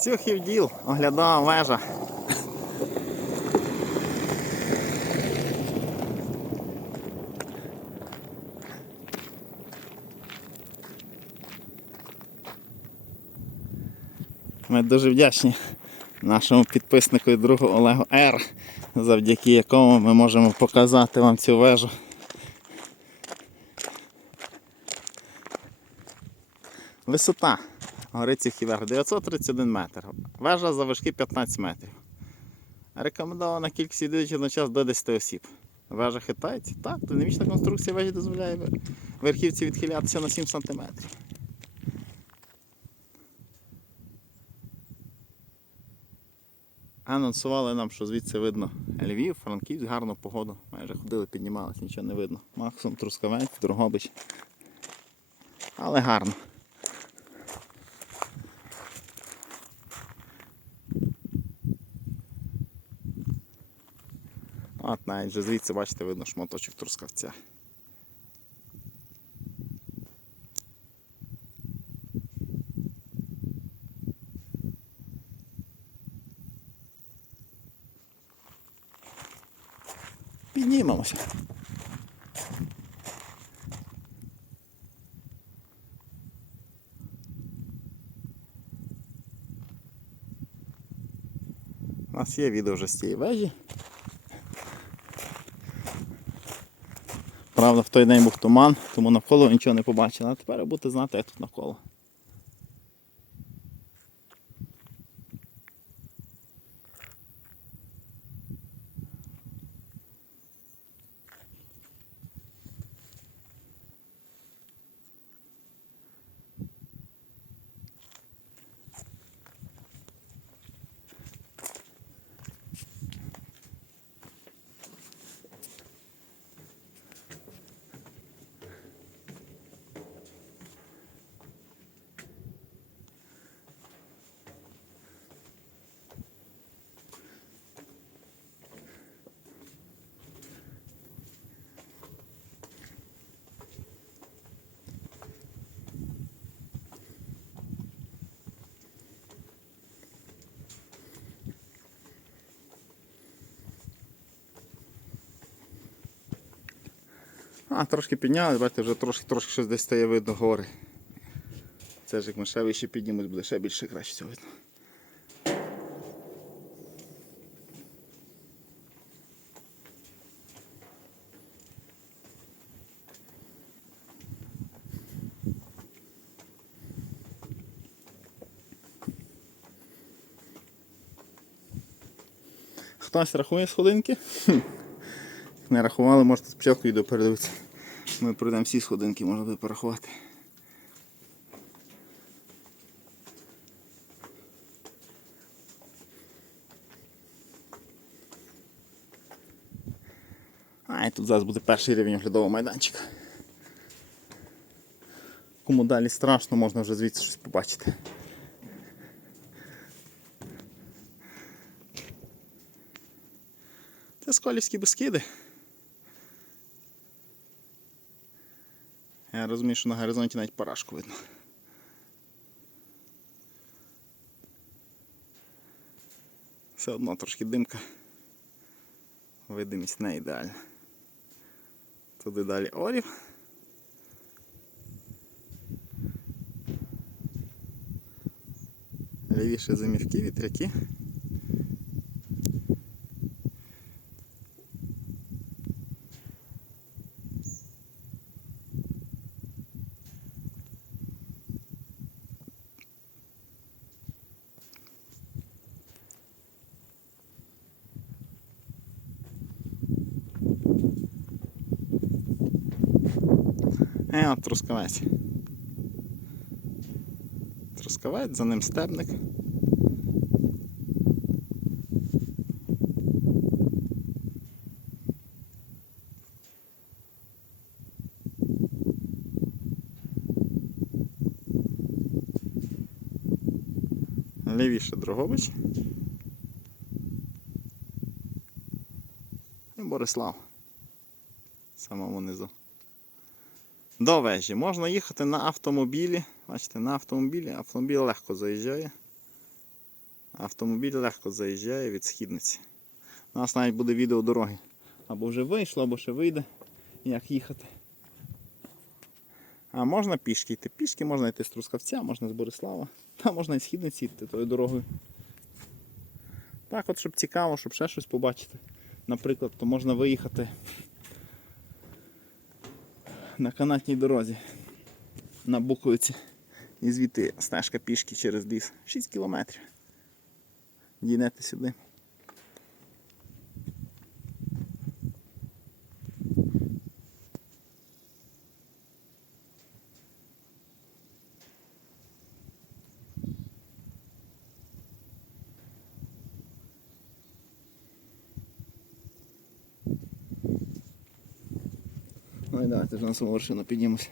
Цюхів діл, оглядова вежа. Ми дуже вдячні нашому підписнику і другу Олегу Р, завдяки якому ми можемо показати вам цю вежу. Висота гори Цюхіверх 931 метр. Вежа завишки 15 метрів. Рекомендована кількість відвідувачів на час до 10 осіб. Вежа хитається. Так, динамічна конструкція вежі дозволяє верхівці відхилятися на 7 см. Анонсували нам, що звідси видно Львів, Франківськ, гарну погоду. Майже ходили, піднімались, нічого не видно. Максимум Трускавець, Дрогобич. Але гарно. От навіть вже звідси, бачите, видно шматочок трускавця. Піднімемося. У нас є відео вже з цієї вежі. Правда, в той день був туман, тому навколо нічого не побачили. А тепер будете знати, як тут навколо. А, трошки підняли, бачите, вже трошки трошки щось десь стає видно гори. Це ж як ми ще вище піднімуть, буде ще більше краще цього видно. Хтось рахує сходинки? Не рахували, можете спочатку відео передивитися. Ми пройдемо всі сходинки, можна буде порахувати. А, і тут зараз буде перший рівень оглядового майданчика. Кому далі страшно, можна вже звідси щось побачити. Це сколівські безкиди. Розумію, що на горизонті навіть парашку видно. Все одно трошки димка. Видимість не ідеальна. Туди далі орів. Лівіше зимівки, вітряки. Е, от трускавець. Трускавець, за ним стебник. Лівіше Дрогобич. І Борислав. Самому низу. До вежі можна їхати на автомобілі. Бачите, на автомобілі автомобіль легко заїжджає. Автомобіль легко заїжджає від східниці. У нас навіть буде відео дороги. Або вже вийшло, або ще вийде, як їхати. А можна пішки йти. Пішки можна йти з Трускавця, можна з Борислава. Та можна і з східниці йти тою дорогою. Так от, щоб цікаво, щоб ще щось побачити. Наприклад, то можна виїхати на канатній дорозі на Буковиці. І звідти стежка пішки через ліс. 6 кілометрів. Дійдете сюди. Ну да, давайте ж на саму вершину піднімемось.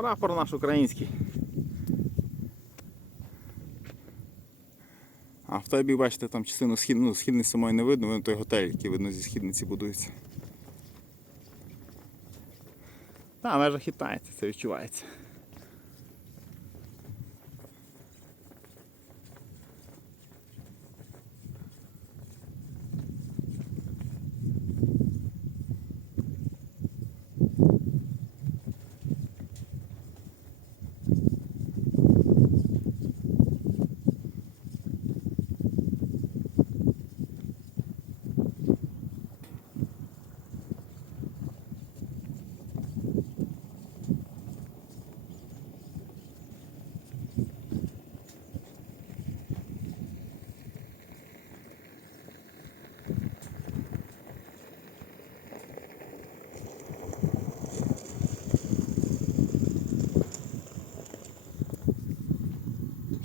Прапор наш український. А в той бік, бачите, там частину схід... ну, східниці самої не видно, видно той готель, який видно зі східниці будується. Та, межа хитається, це відчувається.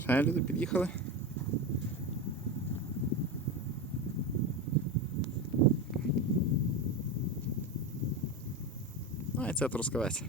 Ще люди під'їхали. А, і це трускавець.